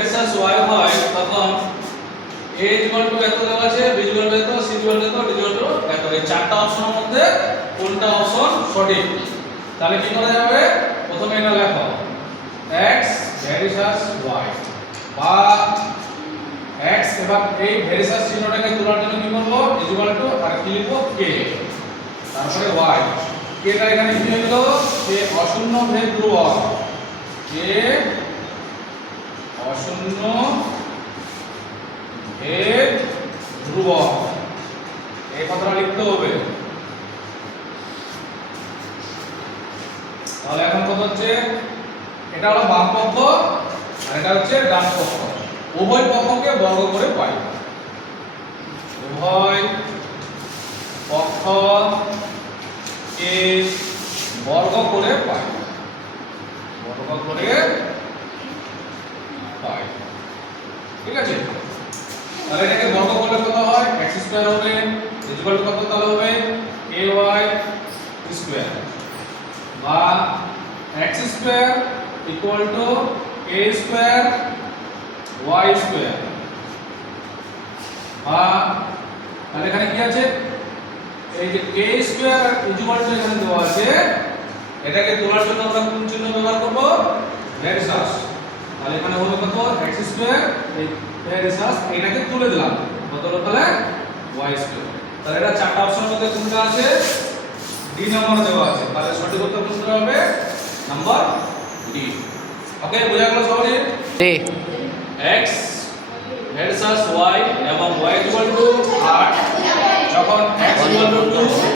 Versus y হয় তখন a এত দেওয়া আছে, b এত, c এত, d এত। এই চারটা অপশনের মধ্যে কোনটা অপশন সঠিক? তাহলে কি করা যাবে? প্রথমে এটা লেখো x ভার্সাস y, বা x এবং এই ভার্সাস চিহ্নটাকে তোলার জন্য কি করব? ইকুয়াল টু আর কি লিখব? k, তারপরে y। k টা এখানে কি হয়ে গেল? যে অশূন্য ভেদ ধ্রুবক, k অশূন্য ভেদ ধ্রুবক, এই কথাটা লিখতে হবে। তাহলে এখন কত হচ্ছে? এটা হলো বাম পক্ষ আর এটা হচ্ছে ডান পক্ষ। উভয় পক্ষকে বর্গ করে পাই। উভয় পক্ষকে বর্গ করে পাই, বর্গ করে পাই। ঠিক আছে? তাহলে এটাকে বর্গ করলে কত হয়? x স্কয়ার হবে ইকুয়াল টু কত? তাহলে হবে ay স্কয়ার, বা x square equal to a square y square, বা তাহলে এখানে কি আছে? এই যে a স্কয়ার ইকুয়াল টু এখানে দেওয়া আছে, এটাকে তোলার জন্য আমরা কোন চিহ্ন ব্যবহার করব? ভার্সাস। তাহলে এখানে হবে কত? x স্কয়ার এই ভার্সাস, এটাকে তুলে দিলাম কত হলো? তাহলে y স্কয়ার। তাহলে এটা চারটা অপশনের মধ্যে কোনটা আছে? ডি নাম্বার দেওয়া আছে। তাহলে সঠিক উত্তর কোনটা হবে? Number D. ওকে, বোঝা গেল সবাই? ডি। x ভার্সাস y এবং y ইকুয়াল টু 8, যখন x ইকুয়াল টু 2